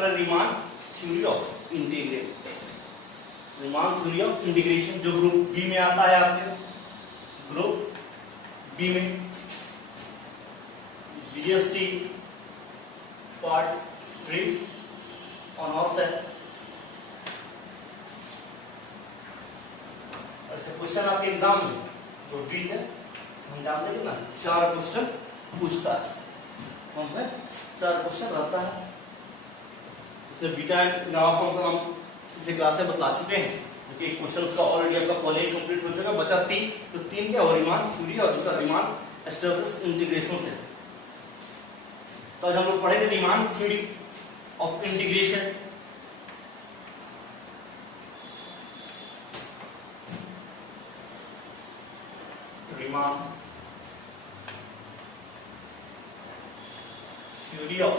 कर रहे हैं Riemann theory of integration. Riemann theory of integration जो ग्रुप बी में आता है, आपके ग्रुप बी में बीएससी पार्ट 3 ऑनर्स है। ऐसे क्वेश्चन आपके एग्जाम में ग्रुप बी से हम जानते हैं ना 4 क्वेश्चन पूछता है, हमें 4 क्वेश्चन रहता है। इसमें बीटा एंड गामा फंक्शन हम पिछले क्लास में बता चुके हैं, क्योंकि एक क्वेश्चन उसका ऑलरेडी आपका पहले ही कंप्लीट हो चुका, बचा 3। तो 3 क्या हो, रीमान थ्योरी और दूसरा रीमान स्टेटस इंटीग्रेशन से। तो आज हम लोग पढ़ेंगे Riemann theory of integration. Riemann theory of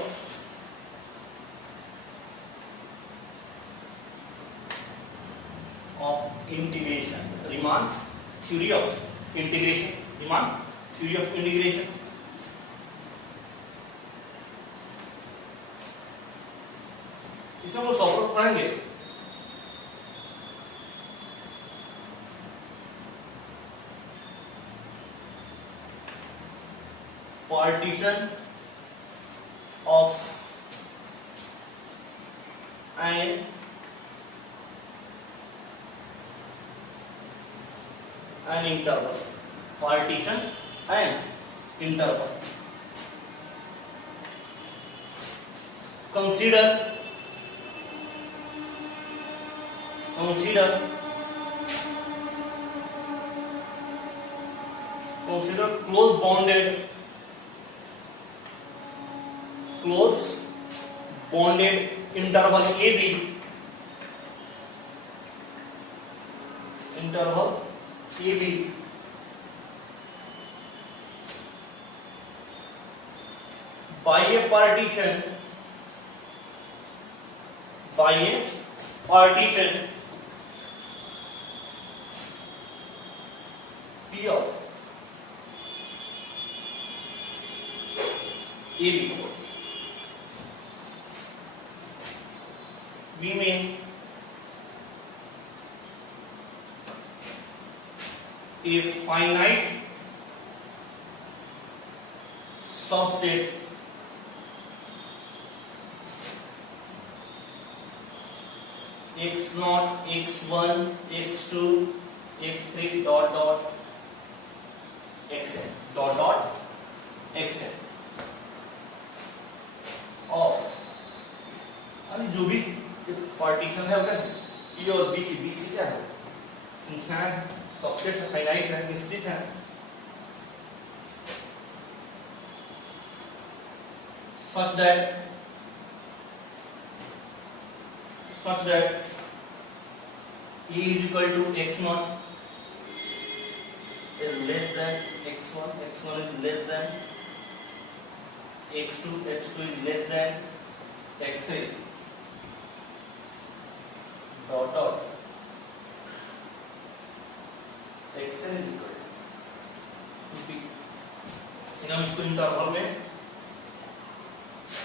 integration. Riemann theory of integration, Riemann theory of integration. इसमें हम लोग सॉल्व पढ़ेंगे। Partition of an interval, partition and interval. Consider close bonded interval AB, AB by a partition P of AB। B में a finite subset x0, x1, x2, x3 dot dot xn dot dot xn of, अभी जो भी पार्टीशन है वो कैसे ए और बी के बीच क्या है, संख्याएं सबसेट है, फाइनाइट है, निश्चित है। such that A is equal to x0 is less than x1, x1 is less than x2, x2 is less than x3 dot dot xn is equal to b। हम इसको इंटरवल में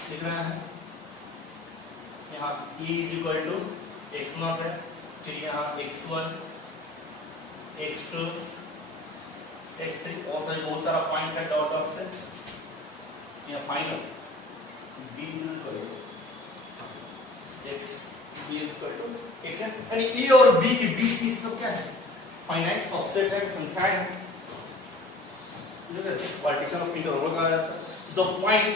लिख रहे हैं। यहाँ e is equal to x0 है, फिर यहाँ x1, x2, x3 और बहुत सारा पॉइंट है डॉट डॉट से। यहाँ final b is equal to x, b is equal to xn, यानी e और b के बीच की सब क्या है, फाइनाइट सबसेट है, संख्याएं हैं। पार्टीशन ऑफ इंटरवल कहा जाता है। The point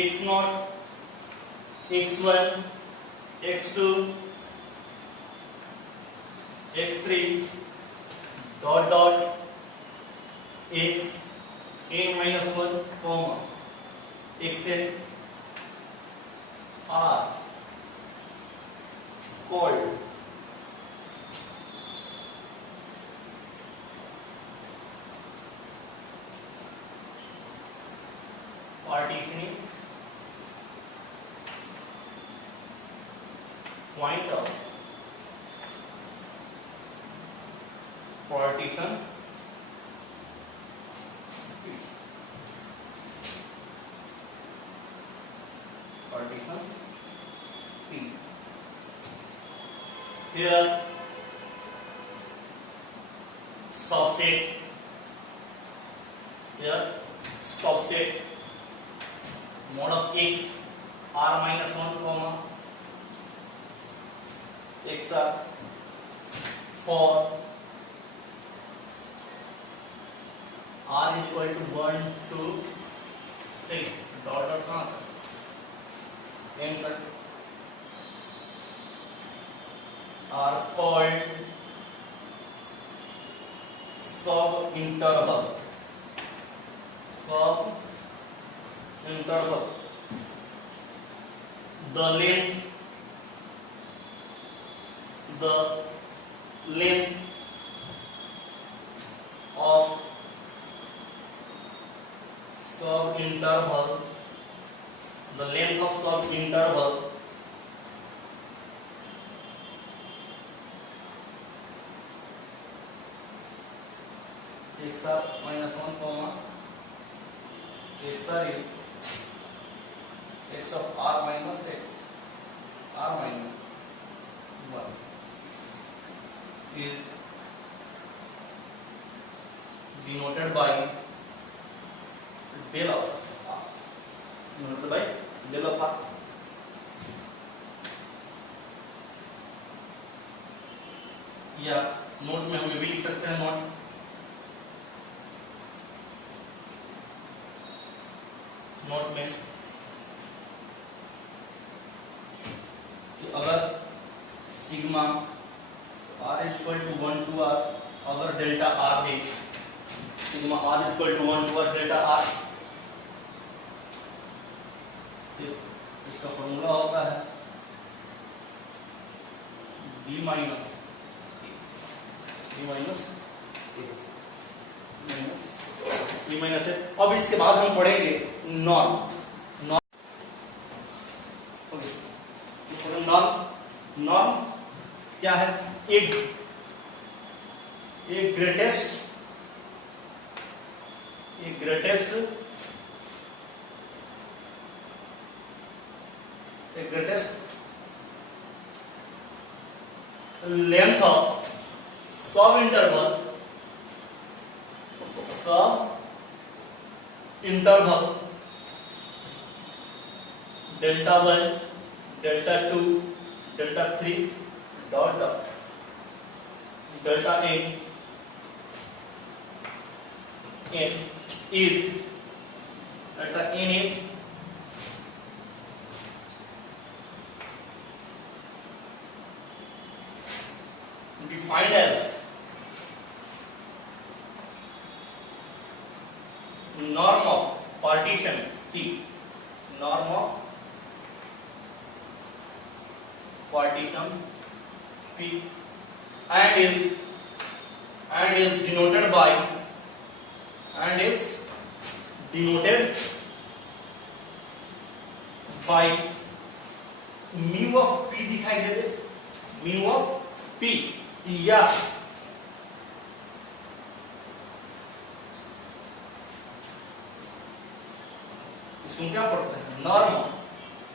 x0, x1, x2, x3 dot dot x n minus 1 comma xn are called partitioning point of partition here subset, here subset mod of x r minus 1 comma x r for r is equal to 1 2 3 dot dot कहाँ m तक are called sub interval the length of subinterval x r minus 1 comma x r is x of r minus 1 is denoted by del of r, या नोट में हम ये भी लिख सकते हैं नोट में कि अगर sigma r is equal to 1 to r, अगर डेल्टा r दे, sigma r is equal to 1 to r delta r, इसका फॉर्मूला होता है b माइनस है। अब इसके बाद हम पढ़ेंगे नॉर्म। नॉर्म क्या है? एक ग्रेटेस्ट लेंथ ऑफ सब इंटरवल डेल्टा 1 डेल्टा 2 डेल्टा 3 dot dot delta n is defined as norm of partition T, P, and is denoted by mu of P दिखाई दे दे, mu of P, या इसको क्या पढ़ते हैं? नॉर्म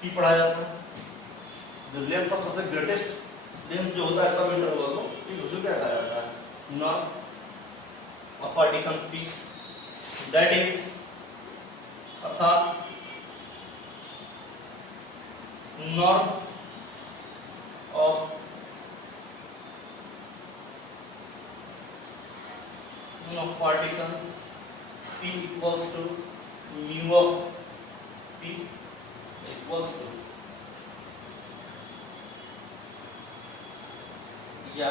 P पढ़ा जाता है। जो लेंथ ऑफ सबसे ग्रेटेस्ट लेंथ जो होता है सब इंटरवल को, उसको क्या कहा जाता है? Norm of partition P, that is अर्थात norm of partition P equals to mu of P equals to, या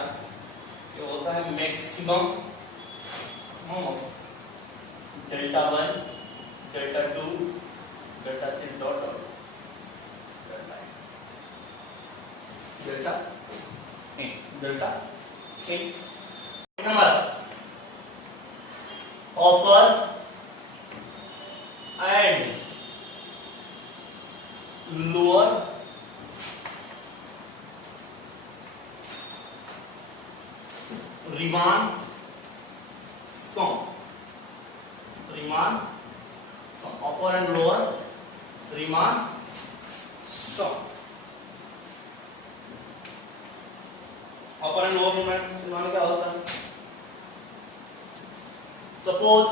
ये होता है मैक्सिमम डेल्टा 1 डेल्टा 2 डेल्टा 3 डॉट डॉट डेल्टा हमारा upper and lower Riemann sum, upper and lower Riemann sum upper and lower moment मान क्या होता है? Suppose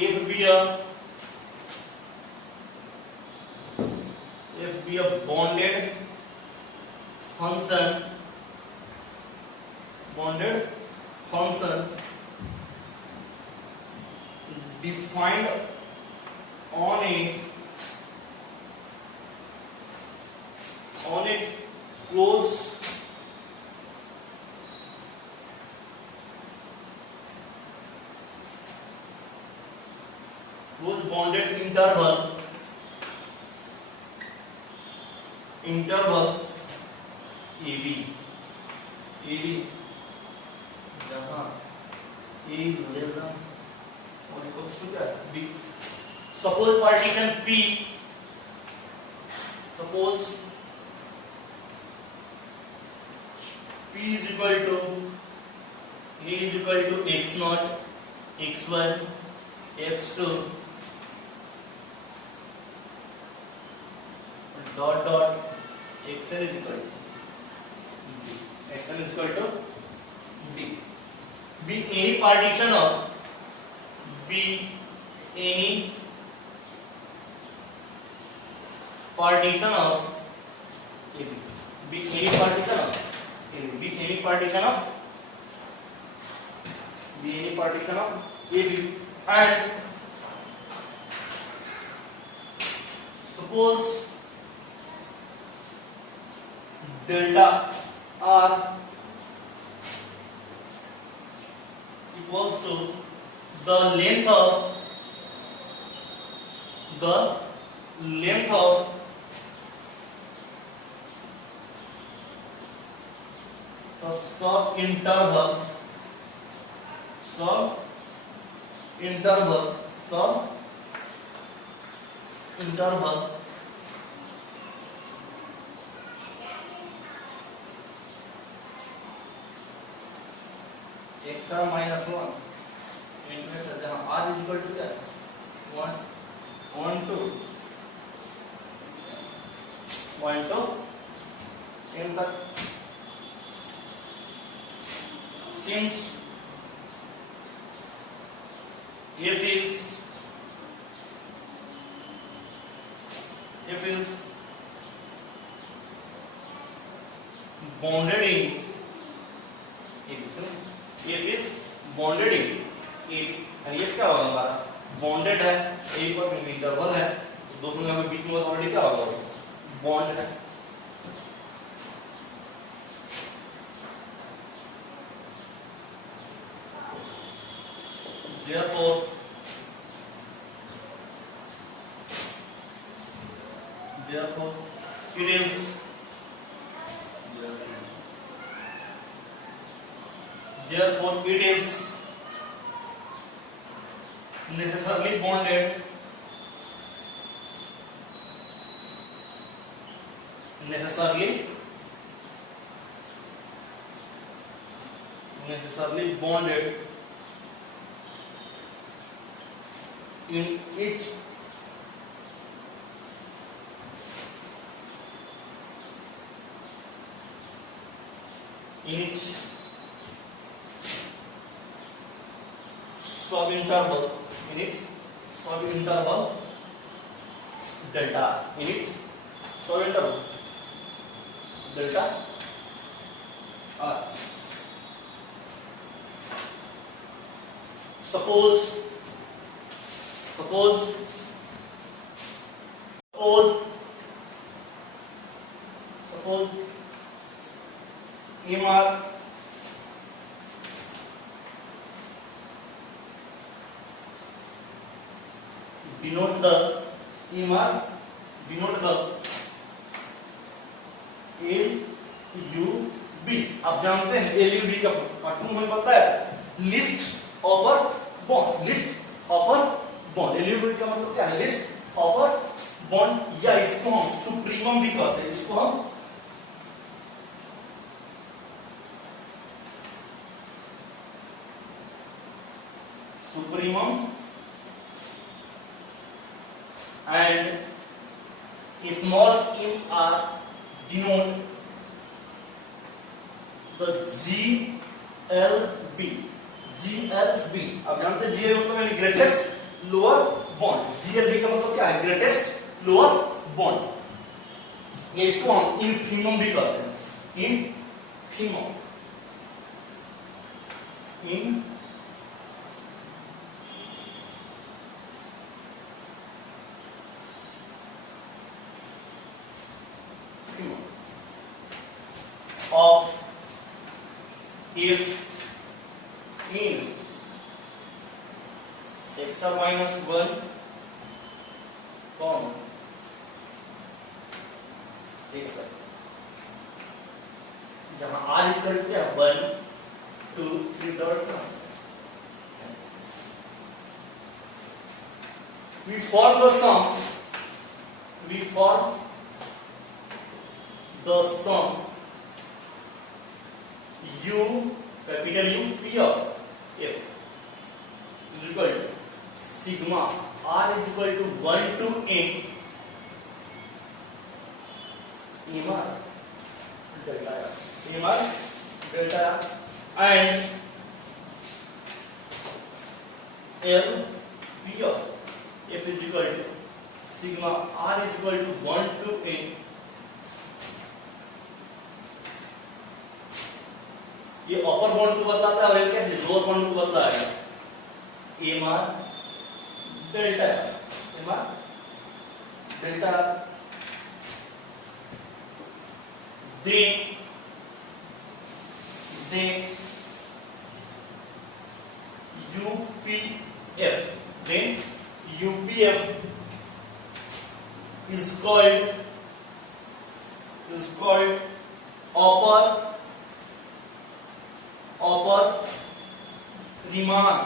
if be a bonded function defined on a closed bonded interval AB जहाँ A is less than or equals to क्या B. Suppose partition P. Suppose P is equal to A is equal to x0, x1, x2 dot dot xn is equal to B. xn is equal to B. B any partition of B any partition of AB. B any partition of AB. B any partition of B any partition of AB. And suppose delta R equals to the length of the sub interval xr minus 1 into जहाँ r is equal to क्या 1 1 to 10 तक. Since f is bounded in bounded a और ये क्या होगा हमारा बॉन्डेड है ए पर इंटरवल है दो संख्या के बीच में ऑलरेडी क्या होगा बॉन्ड है. therefore it is necessarily bonded in each subinterval delta R. Suppose MR denote the LUB. आप जानते हैं LUB का पाठ्यक्रम में पता है लिस्ट ऑपर बॉन्ड. LUB का मतलब क्या है लिस्ट ऑपर बॉन्ड या इसको हम सुप्रीमम भी कहते हैं. इसको हम supremum and small m r denote the GLB. GLB अब जानते हैं GLB मतलब यानी ग्रेटेस्ट लोअर बॉन्ड. GLB का मतलब क्या है? Greatest lower bond. ये इसको हम इनफिमम भी कहते हैं. Infimum. of if in x minus 1 comma x जहां r इक्वल टू क्या 1 2 3 dot. we form the sum u capital U P of f is equal to sigma r is equal to 1 to n mr delta and L P of f is equal to sigma r is equal to 1 to n. ये अपर बॉन्ड को बताता है और ये कैसे lower bound को बताएगा. M R delta then UPF is called upper Riemann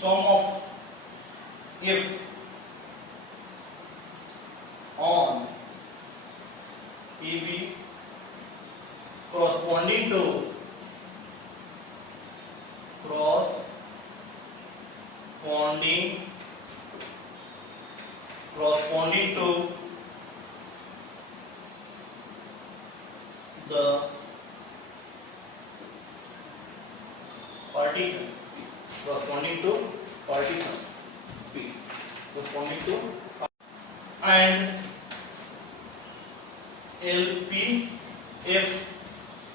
sum of f on AB corresponding to the partition P corresponding to and LPF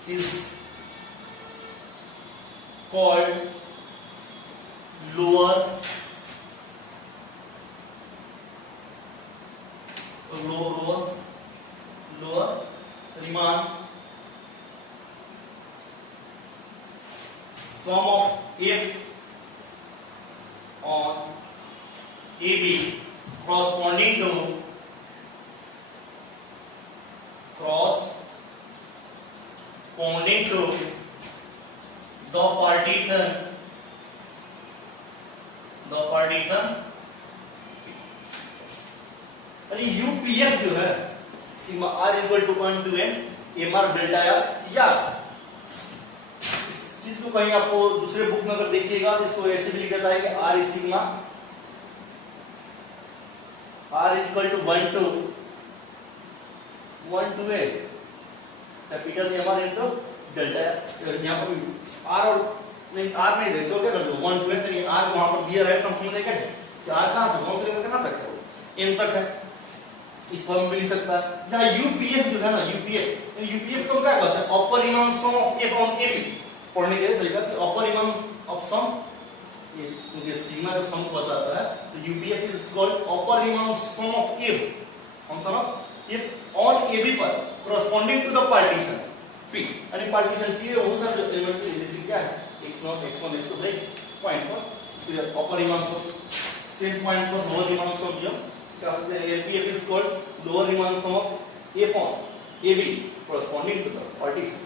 is called lower Riemann sum of f on AB corresponding to the partition अरे UPF जो है sigma R equal to 1 to n M R delta या इस चीज को कहीं आपको दूसरे बुक में अगर देखिएगा तो इसको ऐसे भी लिखा जाता है कि R is sigma R is equal to 1 to n capital M R into delta. यहाँ पर आर और नहीं आर नहीं देते तो क्या कर दो 1 to n आर वहां पर दिया है फंक्शन में क्या है आर कहां से 1 से लेकर कहां तक है n तक है. इस फॉर्म में लिख सकता है. जहां यूपीएफ जो है ना यूपीएफ को क्या कहते हैं upper Riemann sum of F on AB. पढ़ने के लिए तरीका कि अपर रिमान ऑफ सम ये सिग्मा जो सम बताता है तो UPF is called upper Riemann sum of F function of F on AB पर corresponding to the partition P. आणि पार्टीशन P वो सब एलिमेंट्स जैसे क्या है x0 x1 x2 break point पर तो अपर रिमान सम सेम पॉइंट पर लोअर रिमान सम जो LPF is called lower Riemann sum of A upon AB corresponding to the partition.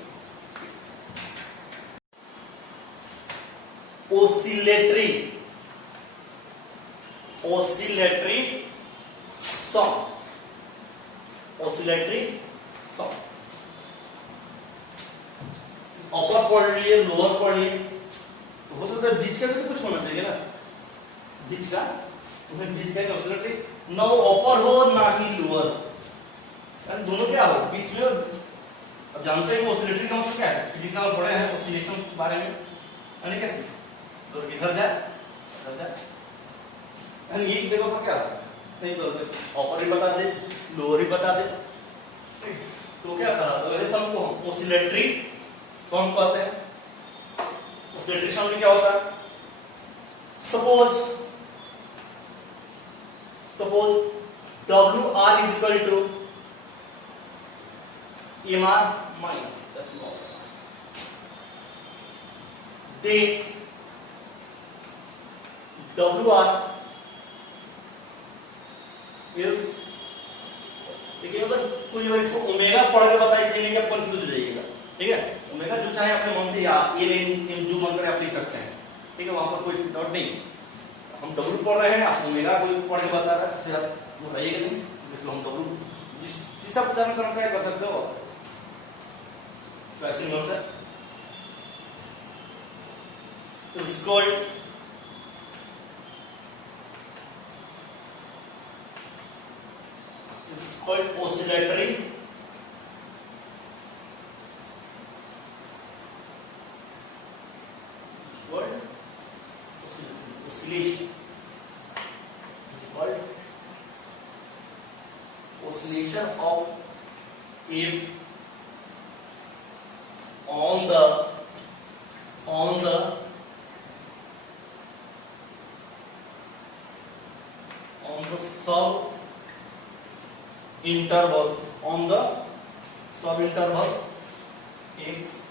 Oscillatory sum. अपर पढ़ लिए लोअर पढ़ लिए, तो हो सकता है बीच का भी तो कुछ होना चाहिए ना, बीच का, तुम्हें बीच का ऑसिलेटरी ना वो अपर हो ना ही लोअर, दोनों क्या हो बीच में। अब जानते हैं ऑसिलेटरी का मतलब क्या है, फिजिक्स में पढ़े हैं ऑसिलेशन के बारे में, यानी कैसे तो इधर जाए इधर जाए, यानी एक जगह पर क्या नहीं तो अपर ही बता दे लोअर ही बता दे, तो क्या कहा तो ऐसे सम को हम ऑसिलेटरी सम कहते हैं। ऑसिलेटरी सम में क्या होता है, suppose WR is equal to MR minus SMR, then WR is, देखिए अगर कोई इसको ओमेगा पढ़ के बताए कि नहीं, आप कंफ्यूज हो जाइएगा, ठीक है। ओमेगा जो चाहे अपने मन से याद ये नहीं जो मन करे आप लिख सकते हैं, ठीक है, वहां पर कोई डाउट नहीं। हम डब्ल्यू पढ़ रहे हैं, आप ओमेगा कोई पढ़ के बता रहा है, फिर आप बताइएगा नहीं, इसलिए हम डब्ल्यू जिस सब जन करना कर सकते हो वैसे नोट है। It's called oscillatory oscillation is called oscillation of wave on the sub interval, on the sub interval x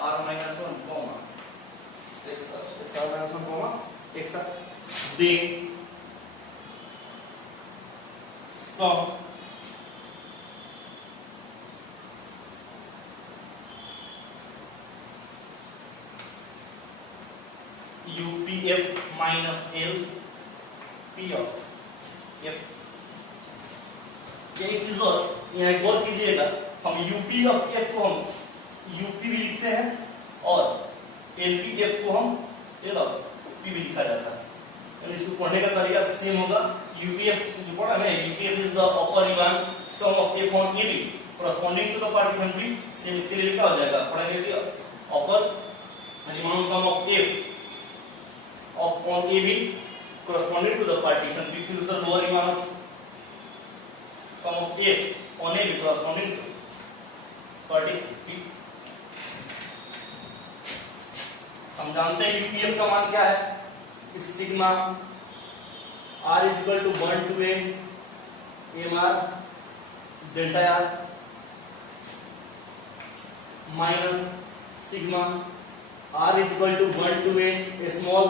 r minus 1 comma x r minus 1 comma x r, then sum UPF minus L P of F। ये एक चीज और यहाँ गौर कीजिएगा, हम UP of F को हम यूपी भी लिखते हैं और एलपी एफ को हम पी भी लिखा जाता है, इसको पढ़ने का तरीका सेम होगा। यूपीएफ जो पढ़ा है, UPF is the upper Riemann sum of F on AB corresponding to the partition B, same इसके लिए क्या हो जाएगा पढ़ेंगे कि upper Riemann sum of F on AB corresponding to the partition B, फिर उसका lower Riemann of sum of A on A corresponding to partition B। हम जानते हैं यूपीएफ का मान क्या है, इस sigma R is equal to 1 to n MR delta R minus sigma R is equal to 1 to n small,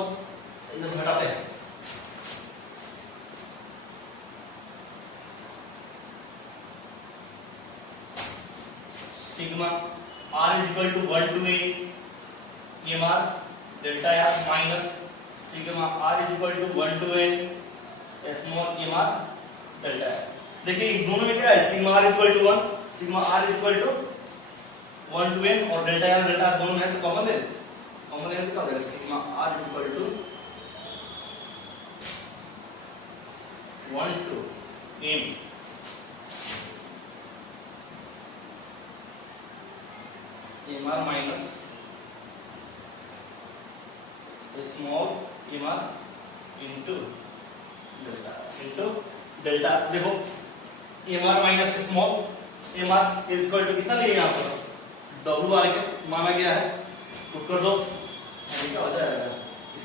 इधर घटाते हैं sigma R is equal to 1 to n MR delta R minus sigma R is equal to 1 to n small MR delta R। देखिए इस दोनों में क्या है, sigma R is equal to 1, sigma R is equal to 1 to n और delta R दोनों में है तो कॉमन ले, कॉमन लेने तो क्या हो जाएगा sigma R is equal to 1 to n MR minus small MR into delta. देखो MR minus small MR is equal to कितना लिए यहाँ पर WR के माना गया है, तो कर दो क्या हो जाएगा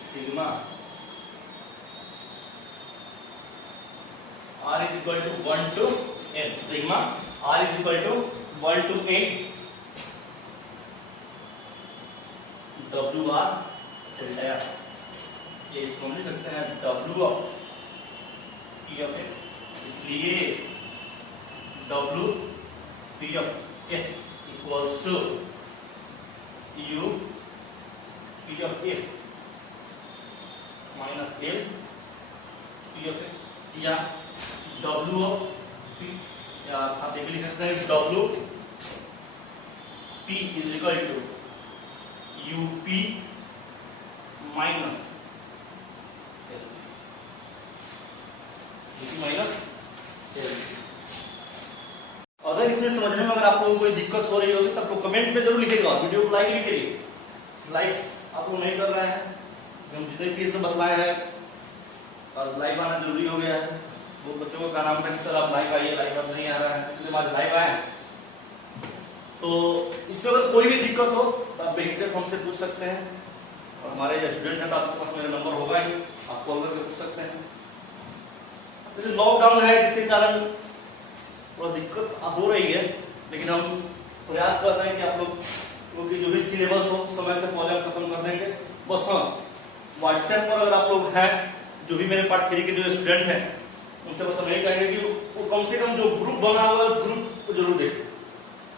sigma R is equal to 1 to n, sigma R is equal to 1 to n WR delta R। ये इसको हम लिख सकते हैं W of P of F, इसलिए W P of F equals to U P of F minus L P of F, या W of P, या आप ये भी लिख सकते हैं W P is equal to UP minus LC. अगर इसमें समझने में अगर आपको कोई दिक्कत हो रही होगी तब तो कमेंट में जरूर लिखिएगा, वीडियो को लाइक भी करिए। लाइक्स आप लोग नहीं कर रहे हैं, हम जितने भी से बतलाए हैं आज लाइव आना जरूरी हो गया है। वो बच्चों को क्या नाम है सर आप लाइव आइए, लाइव अब नहीं आ रहा है, इसलिए आज लाइव आए। तो इसमें अगर कोई भी दिक्कत हो तो आप बेहिचक हमसे पूछ सकते हैं, और हमारे जो स्टूडेंट हैं तो आपके पास मेरा नंबर होगा ही, आप कॉल करके पूछ सकते हैं। जैसे लॉकडाउन है जिसके कारण थोड़ा दिक्कत हो रही है, लेकिन हम प्रयास कर रहे हैं कि आप लोग क्योंकि जो भी सिलेबस हो समय से पहले हम खत्म कर देंगे। बस हाँ, व्हाट्सएप पर अगर आप लोग हैं जो भी मेरे पार्ट 3 के जो स्टूडेंट हैं उनसे बस हम यही कहेंगे कि वो कम से कम जो ग्रुप बना हुआ है उस ग्रुप को जरूर देखें,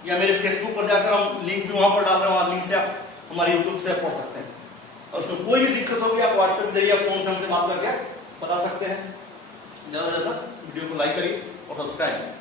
या मेरे फेसबुक पर जाकर हम लिंक भी वहां पर डाल रहे हैं, वहां लिंक से आप हमारे यूट्यूब से पढ़ सकते हैं। और उसमें कोई भी दिक्कत होगी आप व्हाट्सएप के जरिए फोन से हमसे बात करके बता सकते हैं। ज्यादा से ज्यादा वीडियो को लाइक करिए और सब्सक्राइब